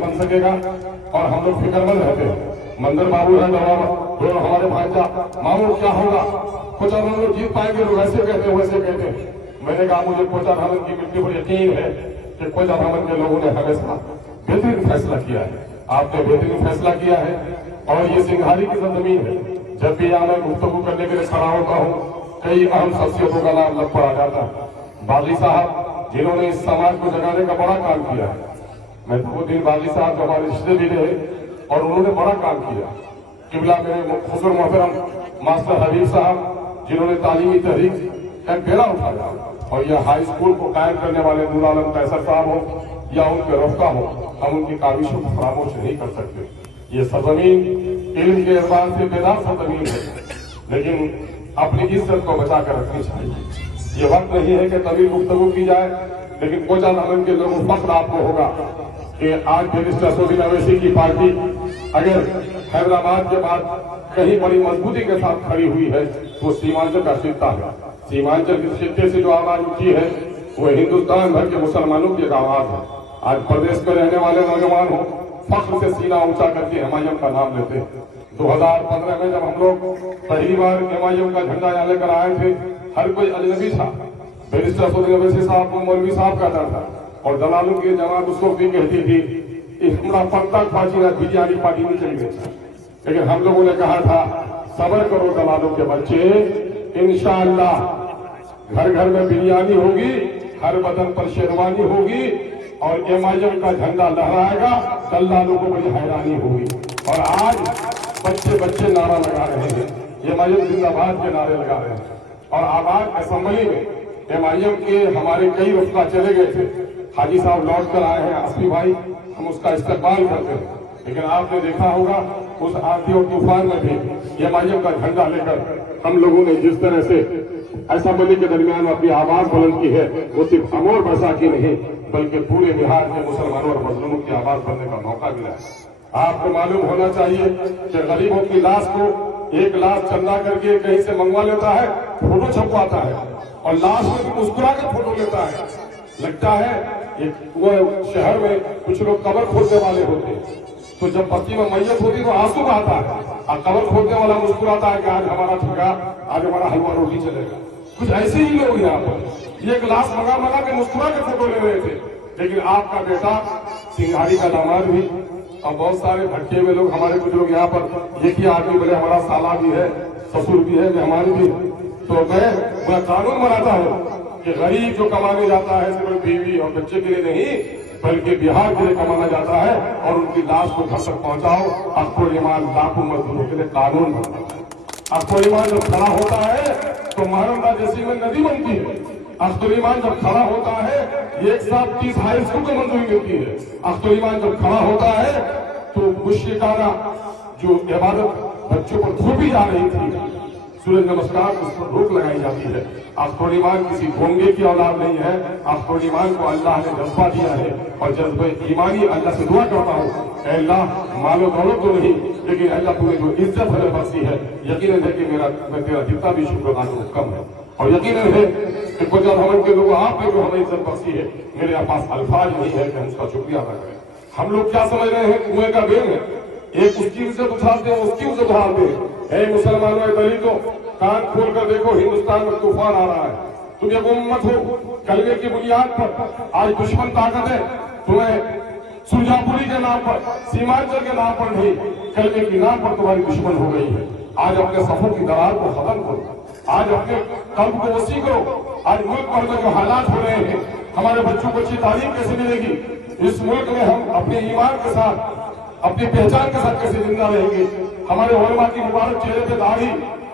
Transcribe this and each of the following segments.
बन सकेगा और हम लोग फिक्रमंद रहते हैं। मंदिर बाबू है दोनों हमारे भांजा मामू क्या होगा, कुछ हम लोग जीत पाएंगे, लोग ऐसे कहते हैं वैसे कहते हैं। मैंने कहा मुझे कोचा धामन की मिट्टी पर यकीन है कि कोचा धामन के लोगों ने हमेशा बेहतरीन फैसला किया है, आपने बेहतरीन फैसला किया है। और ये सिंघारी की सरजमीन है, जब भी यहाँ मैं गुफ्तगू करने के लिए खड़ा होता हूँ कई अहम शख्सियतों का नाम लग पड़ा जाता है। बागी साहब जिन्होंने इस समाज को जगाने का बड़ा काम किया है, मैं वो दिन बागी साहब जो हमारे रिश्ते भी रहे और उन्होंने बड़ा काम किया। किबला मेरे हुजूर मोहतरम मास्टर हबीब साहब जिन्होंने तालीमी तहरीक का बेड़ा उठाया, और यह हाई स्कूल को कायम करने वाले नूर आलम कैसर साहब हो या उनके रफ्ता हो, हम उनकी काविशों को फरामोश नहीं कर सकते। ये सरजमीन इल्म के एतबार से बेदार सरजमीन है, लेकिन अपनी इज्जत को बचा कर रखनी चाहिए। ये वक्त नहीं है कि तभी गुफ्तगू की जाए, लेकिन कोचा धामन के लोगों फख्र आपको होगा कि आज बैरिस्टर असदुद्दीन अवैसी की पार्टी अगर हैदराबाद के बाद कहीं बड़ी मजबूती के साथ खड़ी हुई है तो सीमांचल का खित्ता है। सीमांचल के खित्ते से जो आवाज उठी है वो हिंदुस्तान भर के मुसलमानों की एक आवाज है। आज प्रदेश में रहने वाले नौजवान हो फख्र से सीना ऊंचा करके एमआईएम का नाम लेते हैं। 2015 में जब हम लोग पहली बार एमआईएम का झंडा यहाँ लेकर आए थे, हर कोई अजनबी था। बैरिस्टर असदुद्दीन अवैसी साहब को मौलवी साहब कहता था और दलालों की जमात उसको भी कहती थी हमरा पत्ता खाची ना बिरयानी पार्टी नहीं चल गई। लेकिन हम लोगों ने कहा था सब्र करो दलालों के बच्चे, इंशाअल्लाह घर घर में बिरयानी होगी, हर बदन पर शेरवानी होगी और एमआईएम का झंडा लहराएगा, दलालों को बड़ी हैरानी होगी। और आज बच्चे बच्चे नारा लगा रहे हैं, एमआईएम जिंदाबाद के नारे लगा रहे हैं। और आबाद असेंबली में एमआईएम के हमारे कई रुफका चले गए थे, हाजी साहब लौट कर आए हैं, असफी भाई हम उसका इस्तेमाल करते हैं। लेकिन आपने देखा होगा उस आंधी और तूफान में भी एमआईएम का झंडा लेकर हम लोगों ने जिस तरह से असेंबली के दरमियान अपनी आवाज बुलंद की है, वो सिर्फ अमोर वर्षा की नहीं बल्कि पूरे बिहार के मुसलमानों और मजलूमों की आवाज बनने का मौका मिला है। आपको मालूम होना चाहिए कि गरीबों की लाश को 1 लाख चंदा करके कहीं से मंगवा लेता है, फोटो छपवाता है और लाश में मुस्कुरा कर फोटो लेता है। लगता है वो शहर में कुछ लोग कब्र खोदने वाले होते हैं, तो जब पति में मैयत होती तो आंसू बहाता है और कब्र खोदने वाला मुस्कुराता है कि आज हमारा ठिका, आज हमारा हलवा रोटी चलेगा। कुछ ऐसे ही लोग यहाँ पर 1 लाख मंगा के मुस्कुरा के फोटो ले रहे थे। लेकिन आपका बेटा सिंघारी का दामाद भी और बहुत सारे भटके हुए लोग, हमारे कुछ लोग यहाँ पर एक ही आदमी बोले हमारा साला भी है, ससुर भी है, मेहमान भी है। तो मैं कानून बनाता हूँ कि गरीब जो कमाने जाता है सिर्फ बीवी और बच्चे के लिए नहीं बल्कि बिहार के लिए कमाना जाता है और उनकी लाश को घर तक पहुंचाओ। अख्तर ईमान लाखों मजदूरों के लिए कानून बनता है। अख्तर ईमान जब खड़ा होता है तो महानंदा जैसी में नदी बनती है। अख्तर ईमान जब खड़ा होता है एक साथ 30 हाई स्कूल को मंजूरी मिलती है। अख्तर ईमान जब खड़ा होता है तो मुश्रिकाना जो इबादत बच्चों पर थोपी जा रही थी, सूरज नमस्कार, उस पर रोक लगाई जाती है। अख्तर ईमान किसी ढोंगे की औलाद नहीं है। अख्तर ईमान को अल्लाह ने जज्बा दिया है और जज्बे ईमानी अल्लाह से दुआ करता हूँ, अल्लाह मालो दौलत तो नहीं लेकिन अल्लाह तुम्हें जो इज्जत हमें बख्शी है, यकीनन है कि मैं तेरा जितना भी शुक्रगुजार हूँ कम है। और यकीनन है कि कोचा धामन के लोगों आपने जो हमें इज्जत बख्शी है, मेरे पास अल्फाज नहीं है कि हम उसका शुक्रिया अदा करें। हम लोग क्या समझ रहे हैं, कुएं का बेल है, एक उसकी इज्जत उठाते हैं उसकी इज्जत उठाते हैं। मुसलमानों दलितों कान खोल कर देखो, हिंदुस्तान में तूफान आ रहा है। तुम एक उम्मत हो, कलमे की बुनियाद पर आज दुश्मन ताकत है। तुम्हें सुरजापुरी के नाम पर, सीमांचल के नाम पर नहीं, कलमे के नाम पर तुम्हारी दुश्मन हो गई है। आज अपने सफों की दरार को खत्म करो, आज अपने कल्ब को वसी करो। आज मुल्क भर में जो हालात हो रहे हैं, हमारे बच्चों को अच्छी तालीम कैसे मिलेगी, इस मुल्क में हम अपने ईमान के साथ अपनी पहचान के साथ कैसे जिंदा रहेंगे, हमारे उलमा की मुबारक चेहरे पे दाढ़ी,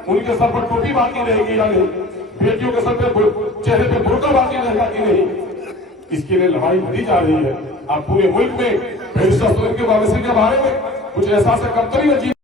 उनके सर पर टोपी बाकी रहेगी या नहीं, बेटियों के सर पे चेहरे पे बुर्का बाकी रहेगा कि नहीं, इसके लिए लड़ाई लड़ी जा रही है। अब पूरे मुल्क में बैरिस्टर असदुद्दीन के बारे में कुछ एहसास कमतरी